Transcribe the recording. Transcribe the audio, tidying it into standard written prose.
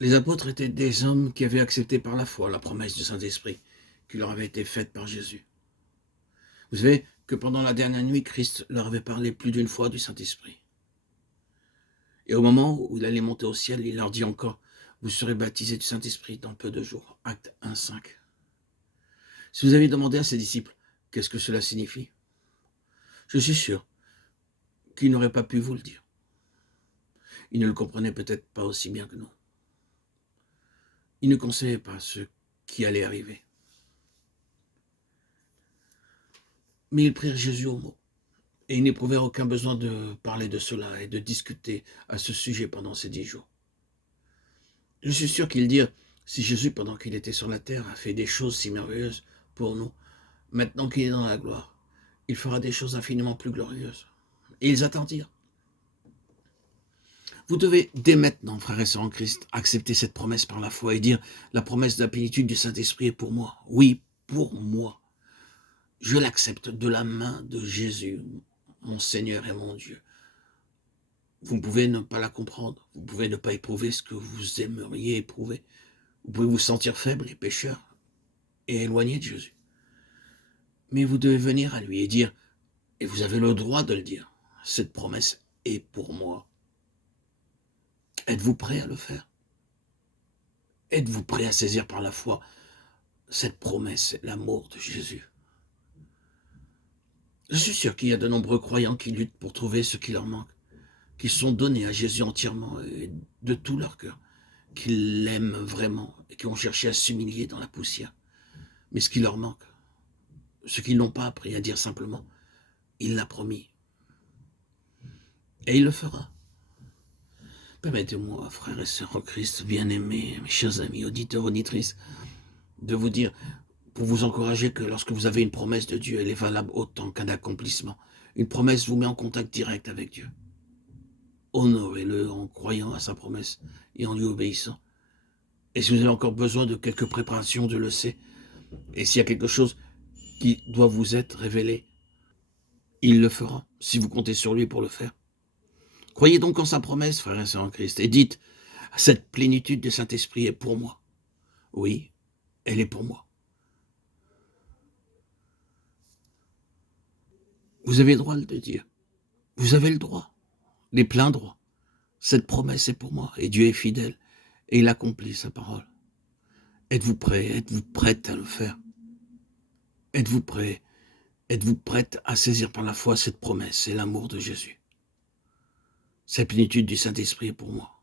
Les apôtres étaient des hommes qui avaient accepté par la foi la promesse du Saint-Esprit qui leur avait été faite par Jésus. Vous savez que pendant la dernière nuit, Christ leur avait parlé plus d'une fois du Saint-Esprit. Et au moment où il allait monter au ciel, il leur dit encore, vous serez baptisés du Saint-Esprit dans peu de jours. Acte 1,5. Si vous avez demandé à ses disciples, qu'est-ce que cela signifie? Je suis sûr qu'ils n'auraient pas pu vous le dire. Ils ne le comprenaient peut-être pas aussi bien que nous. Ils ne conseillaient pas ce qui allait arriver. Mais ils prirent Jésus au mot. Et ils n'éprouvèrent aucun besoin de parler de cela et de discuter à ce sujet pendant ces 10 jours. Je suis sûr qu'ils dirent, si Jésus, pendant qu'il était sur la terre, a fait des choses si merveilleuses pour nous, maintenant qu'il est dans la gloire, il fera des choses infiniment plus glorieuses. Et ils attendirent. Vous devez dès maintenant, frères et sœurs en Christ, accepter cette promesse par la foi et dire, la promesse de la plénitude du Saint-Esprit est pour moi. Oui, pour moi. Je l'accepte de la main de Jésus, mon Seigneur et mon Dieu. Vous pouvez ne pas la comprendre, vous pouvez ne pas éprouver ce que vous aimeriez éprouver. Vous pouvez vous sentir faible et pécheur et éloigné de Jésus. Mais vous devez venir à lui et dire, et vous avez le droit de le dire, cette promesse est pour moi. Êtes-vous prêt à le faire? Êtes-vous prêt à saisir par la foi cette promesse, l'amour de Jésus? Je suis sûr qu'il y a de nombreux croyants qui luttent pour trouver ce qui leur manque, qui sont donnés à Jésus entièrement et de tout leur cœur, qui l'aiment vraiment et qui ont cherché à s'humilier dans la poussière. Mais ce qui leur manque, ce qu'ils n'ont pas appris à dire simplement, il l'a promis. Et il le fera. Permettez-moi, frères et sœurs en Christ, bien-aimés, mes chers amis, auditeurs, auditrices, de vous dire, pour vous encourager, que lorsque vous avez une promesse de Dieu, elle est valable autant qu'un accomplissement. Une promesse vous met en contact direct avec Dieu. Honorez-le en croyant à sa promesse et en lui obéissant. Et si vous avez encore besoin de quelques préparations, Dieu le sait. Et s'il y a quelque chose qui doit vous être révélé, il le fera, si vous comptez sur lui pour le faire. Croyez donc en sa promesse, frères et sœurs en Christ, et dites, cette plénitude de Saint-Esprit est pour moi. Oui, elle est pour moi. Vous avez le droit de le dire. Vous avez le droit, les pleins droits. Cette promesse est pour moi, et Dieu est fidèle, et il accomplit sa parole. Êtes-vous prêt? Êtes-vous prête à le faire? Êtes-vous prêt? Êtes-vous prête à saisir par la foi cette promesse et l'amour de Jésus? Cette plénitude du Saint-Esprit est pour moi.